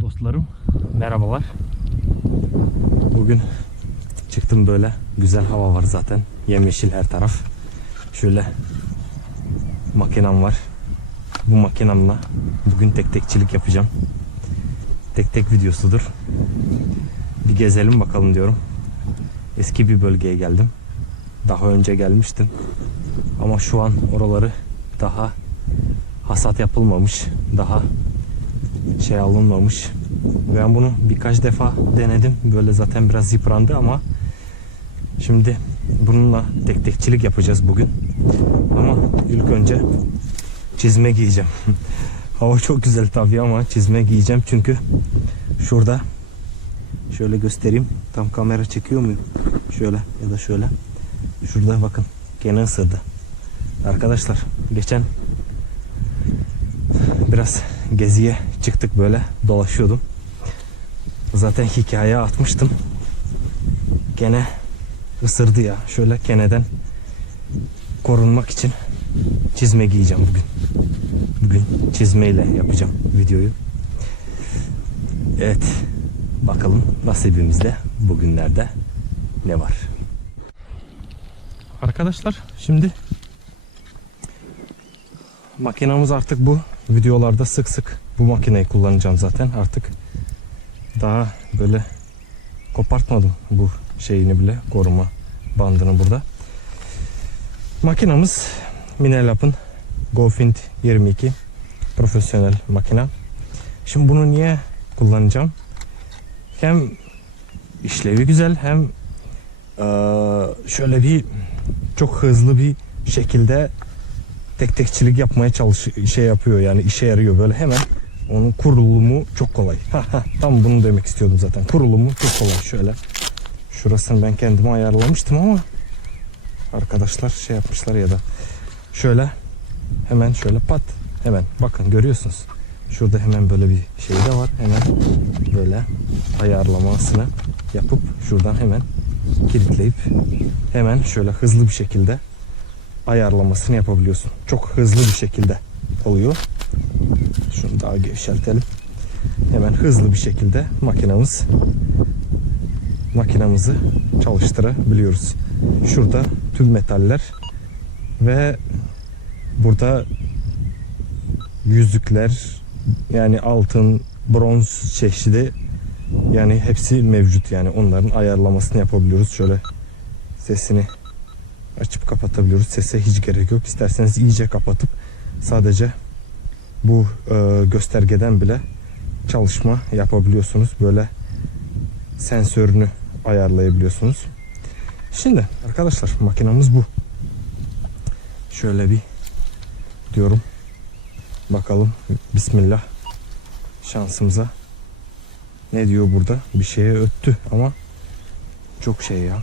Dostlarım merhabalar. Bugün çıktım böyle güzel hava var zaten. Yemyeşil her taraf. Şöyle makinem var. Bu makinamla bugün tek tekçilik yapacağım. Tek tek videosudur. Bir gezelim bakalım diyorum. Eski bir bölgeye geldim. Daha önce gelmiştim. Ama şu an oraları daha hasat yapılmamış. Daha şey alınmamış. Ben bunu birkaç defa denedim. Böyle zaten biraz yıprandı ama şimdi bununla tek tekçilik yapacağız bugün. Ama ilk önce çizme giyeceğim. Hava çok güzel tabii ama çizme giyeceğim çünkü şurada şöyle göstereyim. Tam kamera çekiyor muyum? Şöyle ya da şöyle. Şurada bakın gene ısırdı. Arkadaşlar geçen biraz geziye çıktık böyle dolaşıyordum. Zaten hikaye atmıştım. Gene ısırdı ya. Şöyle keneden korunmak için çizme giyeceğim bugün. Bugün çizmeyle yapacağım videoyu. Evet. Bakalım nasibimizde bugünlerde ne var. Arkadaşlar şimdi makinamız artık bu. Videolarda sık sık bu makineyi kullanacağım zaten artık. Daha böyle kopartmadım bu şeyini bile koruma bandını burada. Makinamız Minelab'ın Gofind 22 profesyonel makina. Şimdi bunu niye kullanacağım? Hem işlevi güzel hem şöyle bir çok hızlı bir şekilde tek tekçilik yapmaya çalış şey yapıyor yani işe yarıyor böyle hemen onun kurulumu çok kolay. Tam bunu demek istiyordum zaten. Kurulumu çok kolay şöyle. Şurasını ben kendime ayarlamıştım ama arkadaşlar şey yapmışlar ya da şöyle hemen şöyle pat hemen bakın görüyorsunuz. Şurada hemen böyle bir şey de var. Hemen böyle ayarlamasını yapıp şuradan hemen kilitleyip hemen şöyle hızlı bir şekilde ayarlamasını yapabiliyorsun. Çok hızlı bir şekilde oluyor. Şunu daha gevşeltelim. Hemen hızlı bir şekilde makinamız makinamızı çalıştırabiliyoruz. Şurada tüm metaller ve burada yüzükler yani altın, bronz çeşidi yani hepsi mevcut yani onların ayarlamasını yapabiliyoruz. Şöyle sesini açıp kapatabiliyoruz. Sese hiç gerek yok. İsterseniz iyice kapatıp sadece bu e, göstergeden bile çalışma yapabiliyorsunuz. Böyle sensörünü ayarlayabiliyorsunuz. Şimdi arkadaşlar makinamız bu. Şöyle bir diyorum. Bakalım. Bismillah. Şansımıza. Ne diyor burada? Bir şeye öttü ama çok şey ya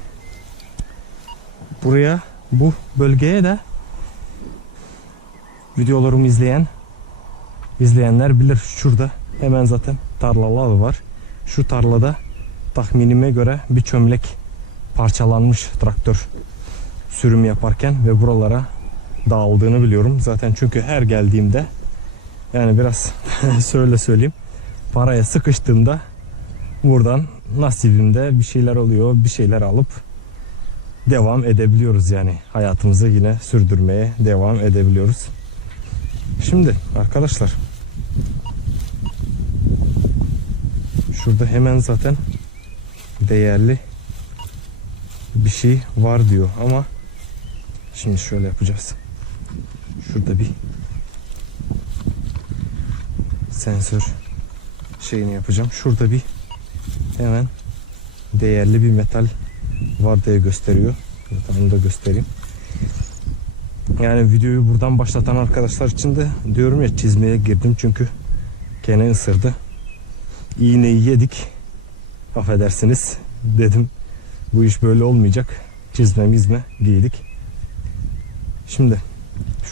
buraya bu bölgeye de videolarımı izleyen izleyenler bilir şurada hemen zaten tarlalar var. Şu tarlada tahminime göre bir çömlek parçalanmış traktör sürüm yaparken ve buralara dağıldığını biliyorum. Zaten çünkü her geldiğimde yani biraz söyle söyleyeyim paraya sıkıştığımda buradan nasibimde bir şeyler oluyor bir şeyler alıp devam edebiliyoruz yani hayatımızı yine sürdürmeye devam edebiliyoruz. Şimdi arkadaşlar şurada hemen zaten değerli bir şey var diyor ama şimdi şöyle yapacağız. Şurada bir sensör şeyini yapacağım. Şurada bir hemen değerli bir metal var diye gösteriyor. Zaten onu da göstereyim. Yani videoyu buradan başlatan arkadaşlar için de diyorum ya çizmeye girdim çünkü gene ısırdı. İğneyi yedik. Affedersiniz dedim. Bu iş böyle olmayacak. Çizme mizme giydik. Şimdi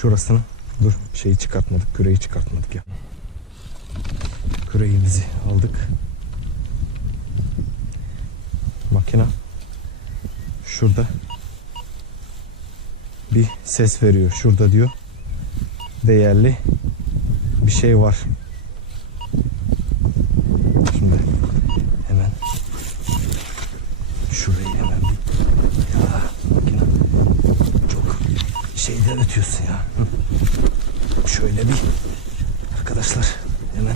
şurasını dur şeyi çıkartmadık. Küreği çıkartmadık ya. Küreğimizi aldık. Makina şurada bir ses veriyor. Şurada diyor değerli bir şey var. Şurayı hemen ya, yine çok şeyden ötüyorsun ya. Şöyle bir arkadaşlar hemen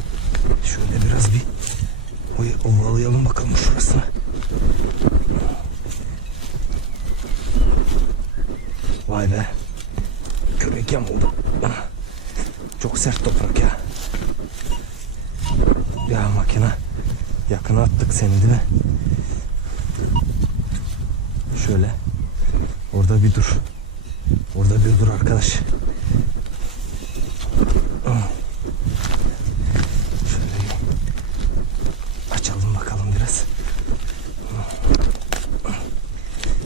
şöyle biraz bir ovalayalım bakalım şurasını. Vay be. köpek Kürek yamuldu. Çok sert toprak ya. Ya makina. Yakına attık seni değil mi? Dur. Orada bir dur arkadaş. Şöyle açalım bakalım biraz.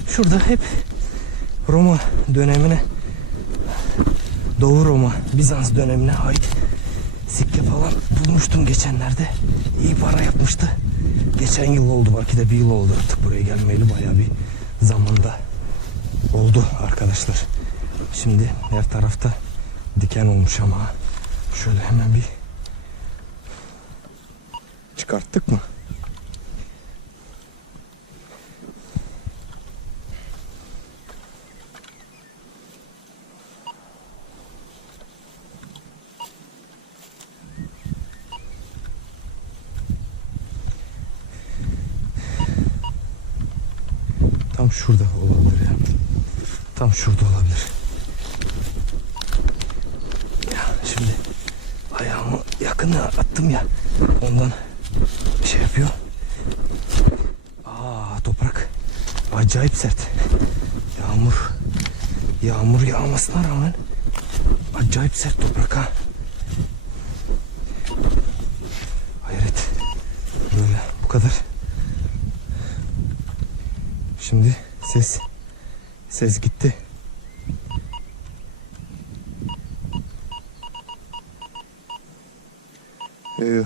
Şurada hep Roma dönemine Doğu Roma, Bizans dönemine ait sikke falan bulmuştum geçenlerde. İyi para yapmıştı. Geçen yıl oldu belki de bir yıl oldu artık buraya gelmeyeli bayağı bir zamanda oldu arkadaşlar. Şimdi her tarafta diken olmuş ama şöyle hemen bir çıkarttık mı? Tam şurada olabilir ya. Tam şurada olabilir. Ya şimdi ayağımı yakına attım ya. Ondan şey yapıyor. Aa toprak acayip sert. Yağmur yağmur yağmasına rağmen acayip sert toprak ha. Hayret. Böyle bu kadar. Şimdi ses ses gitti. Ee,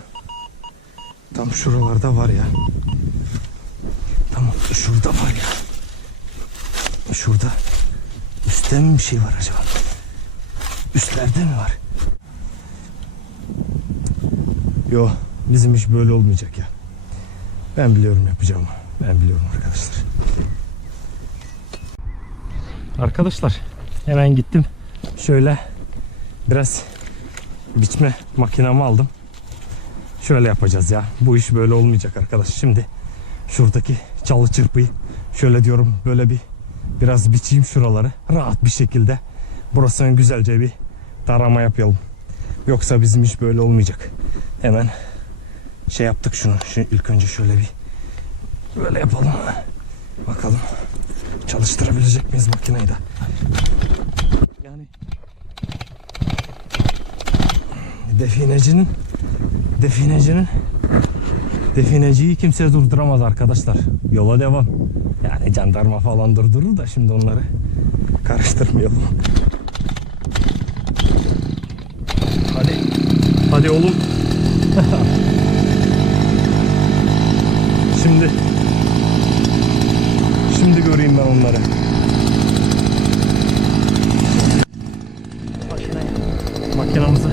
tam şuralarda var ya. Tamam şurada var ya. Şurada. Üstte mi bir şey var acaba? Üstlerde mi var? Yo bizim iş böyle olmayacak ya. Ben biliyorum yapacağımı. Ben biliyorum arkadaşlar. Arkadaşlar hemen gittim. Şöyle biraz biçme makinamı aldım. Şöyle yapacağız ya. Bu iş böyle olmayacak arkadaş. Şimdi şuradaki çalı çırpıyı şöyle diyorum böyle bir biraz biçeyim şuraları. Rahat bir şekilde burasını güzelce bir tarama yapalım. Yoksa bizim iş böyle olmayacak. Hemen şey yaptık şunu. Şu ilk önce şöyle bir böyle yapalım. Bakalım çalıştırabilecek miyiz makineyi de. Yani definecinin definecinin defineciyi kimse durduramaz arkadaşlar. Yola devam. Yani jandarma falan durdurur da şimdi onları karıştırmayalım. Hadi. Hadi oğlum. Şimdi Şimdi göreyim ben onları. Makinamızı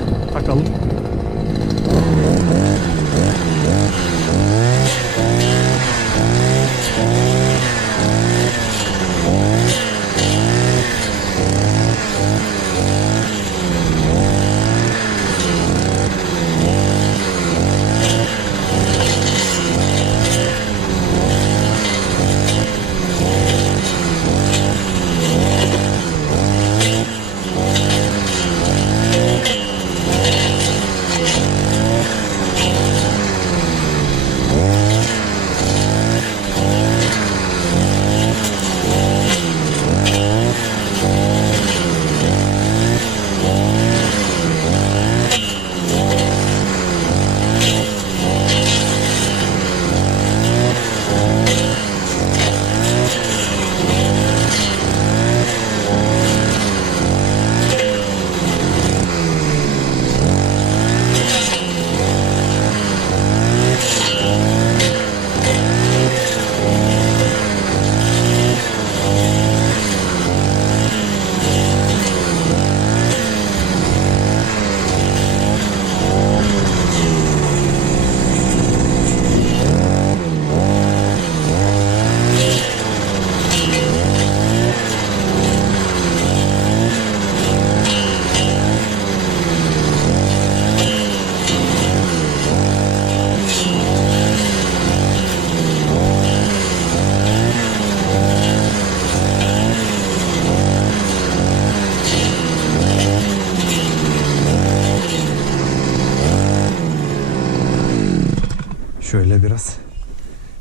biraz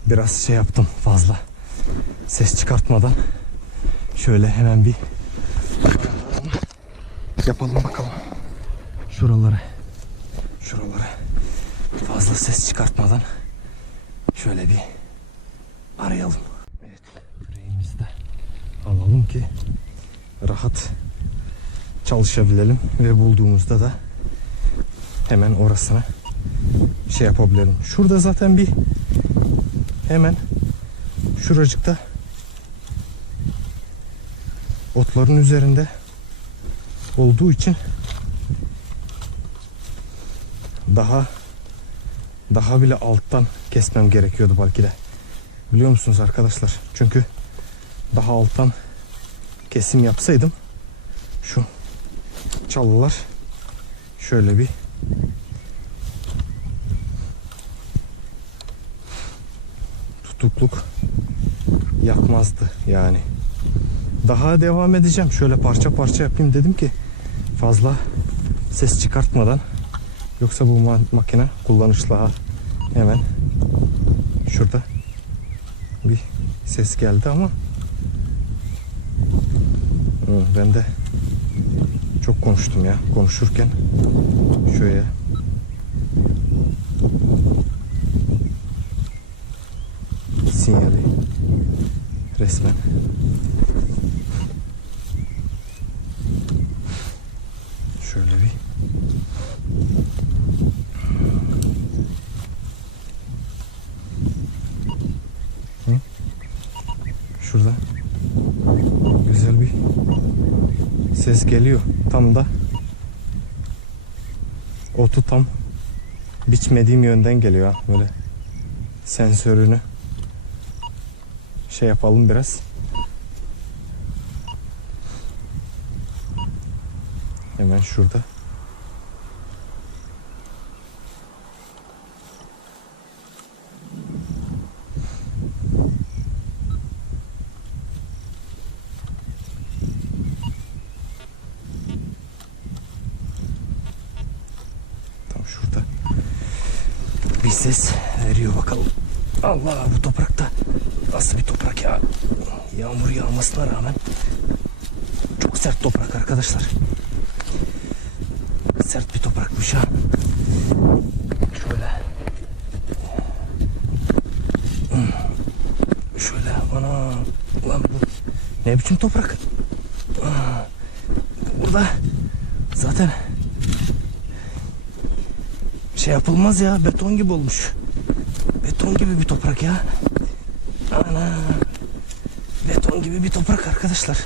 biraz şey yaptım fazla. Ses çıkartmadan şöyle hemen bir yapalım bakalım. Şuraları şuraları fazla ses çıkartmadan şöyle bir arayalım. Evet, küreğimizi de alalım ki rahat çalışabilelim ve bulduğumuzda da hemen orasına şey yapabilirim. Şurada zaten bir hemen şuracıkta otların üzerinde olduğu için daha daha bile alttan kesmem gerekiyordu belki de. Biliyor musunuz arkadaşlar? Çünkü daha alttan kesim yapsaydım şu çalılar şöyle bir tutukluk yakmazdı yani. Daha devam edeceğim. Şöyle parça parça yapayım dedim ki fazla ses çıkartmadan yoksa bu ma- makine kullanışlı ha. Hemen şurada bir ses geldi ama ben de çok konuştum ya. Konuşurken şöyle resmen şöyle bir Hı? şurada güzel bir ses geliyor. Tam da otu tam biçmediğim yönden geliyor ha. Böyle sensörünü şey yapalım biraz. Hemen şurada. Tam şurada. Bir ses veriyor bakalım. Allah bu toprakta nasıl bir toprak ya? Yağmur yağmasına rağmen çok sert toprak arkadaşlar. Sert bir toprakmış ha. Şöyle. Şöyle ana lan bu ne biçim toprak? Burada zaten şey yapılmaz ya beton gibi olmuş. Beton gibi bir toprak ya. Ana. Beton gibi bir toprak arkadaşlar.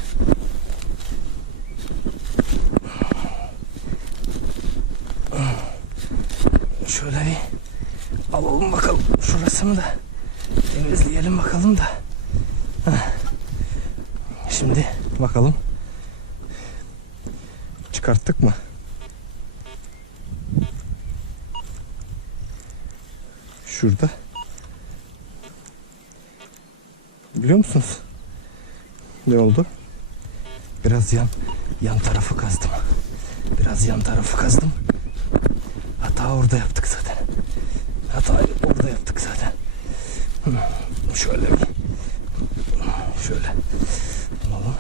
Şöyle bir alalım bakalım şurasını da temizleyelim bakalım da. Şimdi bakalım çıkarttık mı? Şurada. Biliyor musunuz? Ne oldu? Biraz yan yan tarafı kazdım. Biraz yan tarafı kazdım. Hata orada yaptık zaten. Hatayı orada yaptık zaten. Hı, Şöyle. Bir şöyle alalım.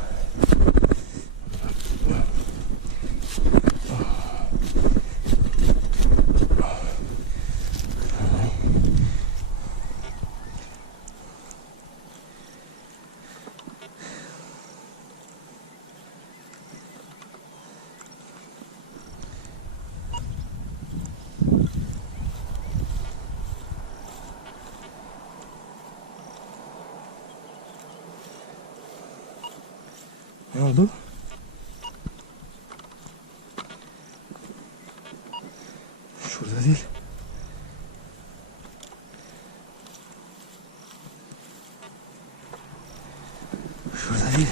Ne oldu? Şurada değil. Şurada değil.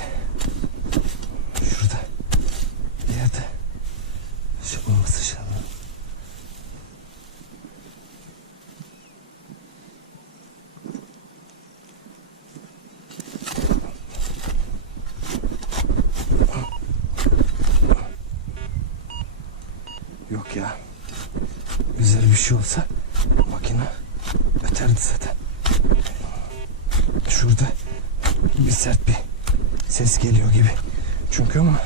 Şurada. Bir yerde. Şu olması şey. Olsa makine öter. yeterdi zaten. Şurada bir sert bir ses geliyor gibi. Çünkü ama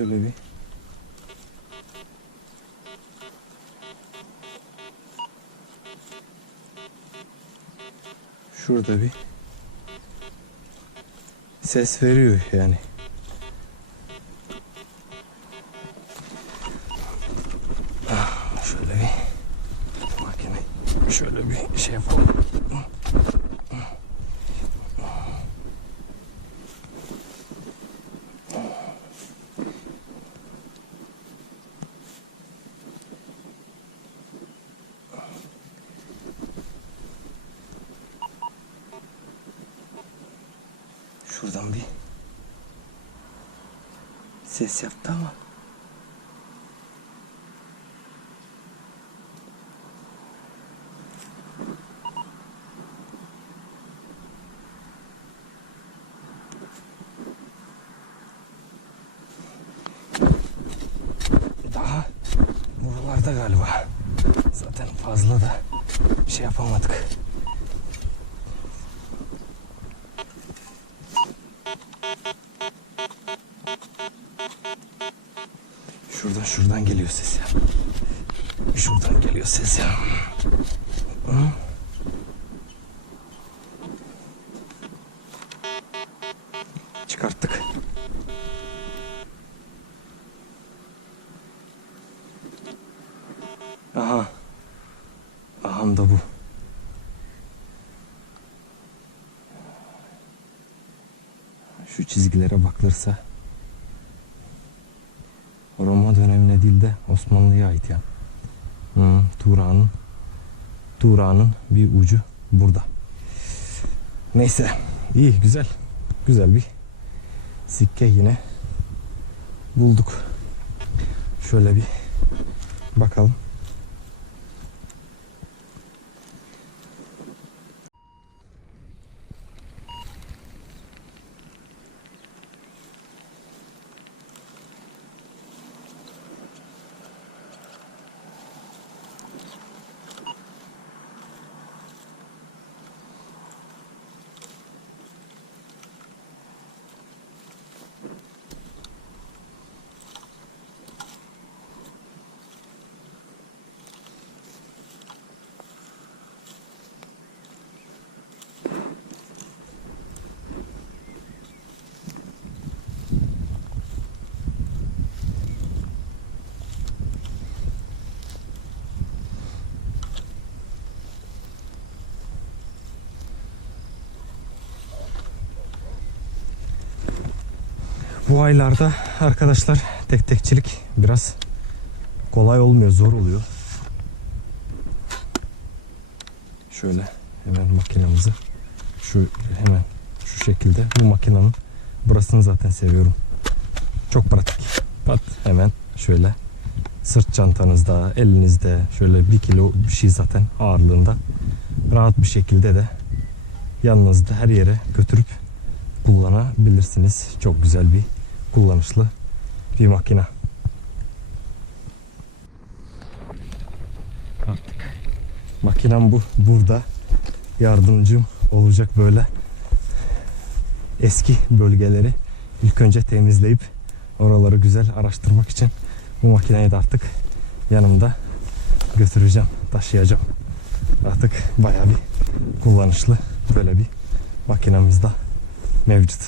şöyle bir şurada bir ses veriyor yani. Ah, Şöyle bir makine şöyle bir şey yapalım. Şuradan bir ses yaptı ama daha buralarda galiba. Zaten fazla da şey yapamadık. Ses ya. Çıkarttık. Aha. Aham da bu. Şu çizgilere bakılırsa Roma dönemine değil de Osmanlı'ya ait ya. Turan'ın Turan'ın bir ucu burada. Neyse iyi güzel. Güzel bir sikke yine bulduk. Şöyle bir bakalım. Aylarda arkadaşlar tek tekçilik biraz kolay olmuyor, zor oluyor. Şöyle hemen makinamızı şu hemen şu şekilde bu makinenin burasını zaten seviyorum. Çok pratik. Pat hemen şöyle sırt çantanızda, elinizde şöyle bir kilo bir şey zaten ağırlığında rahat bir şekilde de yanınızda her yere götürüp kullanabilirsiniz. Çok güzel bir kullanışlı bir makine. Artık makinem bu. Burada yardımcım olacak böyle eski bölgeleri ilk önce temizleyip oraları güzel araştırmak için bu makineyi de artık yanımda götüreceğim, taşıyacağım. Artık bayağı bir kullanışlı böyle bir makinemiz de mevcut.